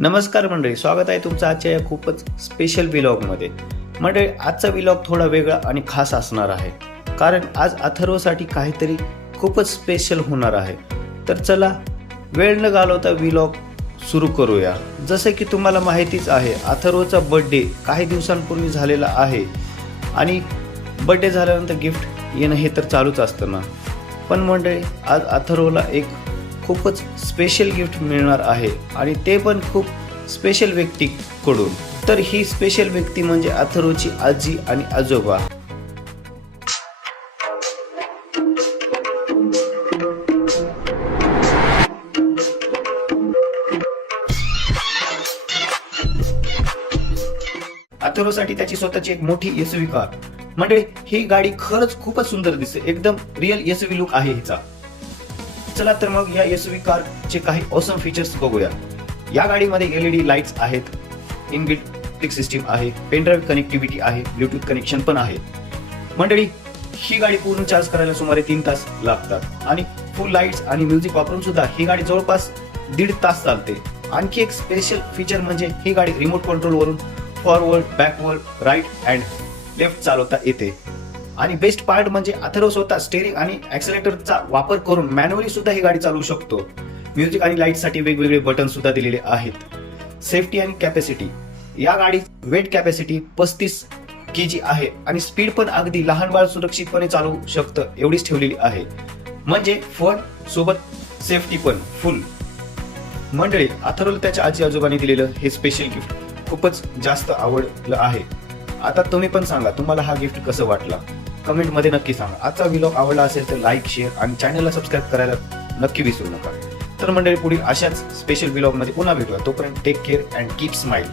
नमस्कार मंडळी, स्वागत आहे तुमचं आजच्या या खूपच स्पेशल व्लॉगमध्ये। मंडळी, आजचा व्लॉग थोडा वेगळा आणि खास असणार आहे, कारण आज अथर्वसाठी काहीतरी खूपच स्पेशल होणार आहे। तर चला वेळ न घालवता व्लॉग सुरू करूया। जसे की तुम्हाला माहितीच आहे, अथर्वचा बर्थडे काही दिवसांपूर्वी झालेला आहे आणि बर्थडे झाल्यानंतर गिफ्ट येणं हे तर चालूच असतं ना। पण मंडळी, आज अथर्वला एक खूपच स्पेशल गिफ्ट मिळणार आहे आणि ते पण खूप स्पेशल व्यक्तीकडून। तर ही स्पेशल व्यक्ती म्हणजे अथर्वची आजी आणि आजोबा। अथर्वसाठी त्याची स्वतःची एक मोठी एसयूव्ही कार। म्हणजे ही गाडी खरंच खूपच सुंदर दिसते, एकदम रिअल एसयूव्ही लुक आहे हिचा। चला तर मग या एसयूव्ही कारचे काही ऑसम फीचर्स बघूया। या गाडीमध्ये एलईडी लाईट्स आहेत, इनबिल्ट म्युझिक सिस्टीम आहे, पेनड्राइव्ह कनेक्टिव्हिटी आहे, ब्लूटूथ कनेक्शन पण आहे। मंडळी, ही गाडी पूर्ण चार्ज करायला सुमारे 3 तास लागतात आणि फुल लाईट्स आणि म्युझिक वापरून सुद्धा ही गाडी जवळपास 1.5 तास चालते। आणखी एक स्पेशल फीचर म्हणजे ही गाडी रिमोट कंट्रोल वरून forward, backward, right and left चालवता येते। आणि बेस्ट पार्ट म्हणजे अथर्व स्वतः स्टेरिंग आणि ऍक्सेलेटरचा वापर करून मॅन्युअली सुद्धा ही गाडी चालवू शकतो। म्युझिक आणि लाईट साठी वेगवेगळे बटन सुद्धा दिलेले आहेत। सेफ्टी आणि कॅपॅसिटी, या गाडी वेट कॅपॅसिटी 35 kg आहे आणि स्पीड पण अगदी लहान बाळ सुरक्षितपणे चालवू शकतं एवढीच ठेवलेली आहे। म्हणजे फन सोबत सेफ्टी पण फुल। मंडळी, अथर्वला त्याच्या आजी आजोबांनी दिलेलं हे स्पेशल गिफ्ट खूपच जास्त आवडलं आहे। आता तुम्ही पण सांगा, तुम्हाला हा गिफ्ट कसं वाटला? कमेंट मध्ये नक्की सांगा। आजचा व्लॉग आवडला असेल तर लाईक, शेअर आणि चॅनलला सबस्क्राईब करायला नक्की विसरू नका। तर मंडळी, पुढील अशाच स्पेशल व्लॉग मध्ये पुन्हा भेटूया। तोपर्यंत take care and keep smile.